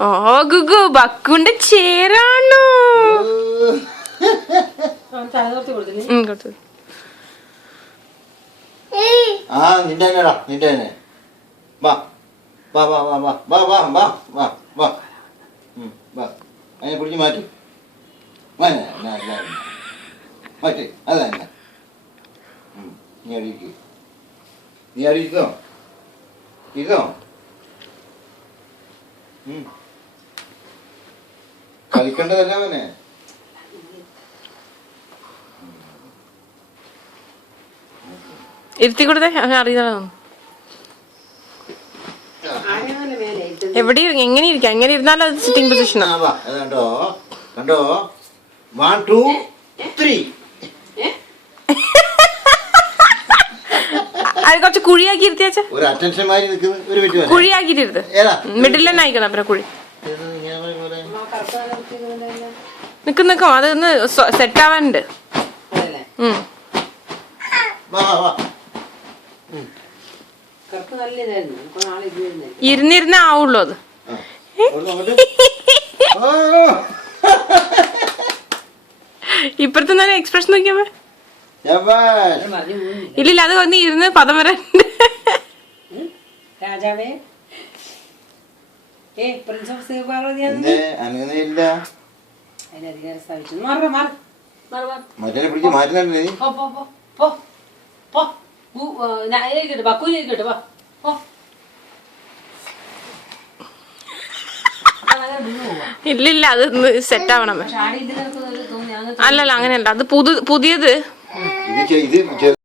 ഓ ഗുഗു ബക്കുന്റെ ചേരാണോ? നിന്റെ നിന്റെ വാ വാ വാ വാ വാ വാ വാ വാ വാ വാ വാ അതിനെ പിടിച്ച് മാറ്റി മാറ്റി അതന്നെ നീ അടിക്കൂ നീ അടിക്കോ ഇതോ കളിക്കേണ്ടതല്ല അവനെ ഇരുത്തി കൊടുത്തേ അറിയാം എവിടെ എങ്ങനെ ഇരിക്കാം എങ്ങനെ ഇരുന്നാലും അത് സിറ്റിംഗ് പൊസിഷനാ. കണ്ടോ കണ്ടോ 1 2 3 അത് കുറച്ച് കുഴിയാക്കി ഇരുത്തിയാച്ച ഒരു അറ്റൻഷൻ മാറി നിൽക്കുന്നു ഒരു മിനിറ്റ് കുഴിയാക്കിട്ട് ഇരുത്ത് മിഡിൽ തന്നെ ആയിക്കണം അപ്പുറം കുഴി നിക്കും അതൊന്ന് സെറ്റ് ആവാനുണ്ട്. ഇരുന്നിരുന്നേ ആവുള്ളൂ അത്. ഇപ്പഴത്തെ നല്ല എക്സ്പ്രഷൻ നോക്കിയപ്പോ ഇല്ലില്ല അത് വന്ന് ഇരുന്ന് പദം വരാനുണ്ട്. രാജാവേ പ്രിൻസ് ഓഫ് ശ്രീപാർവതി അതിനധികാരം സ്ഥാപിച്ചു. ബക്കൂരിക്കട്ടെ വാ. ഇല്ലില്ല അത് സെറ്റ് ആവണം. അല്ലല്ല അങ്ങനെയല്ല അത് പുതിയത്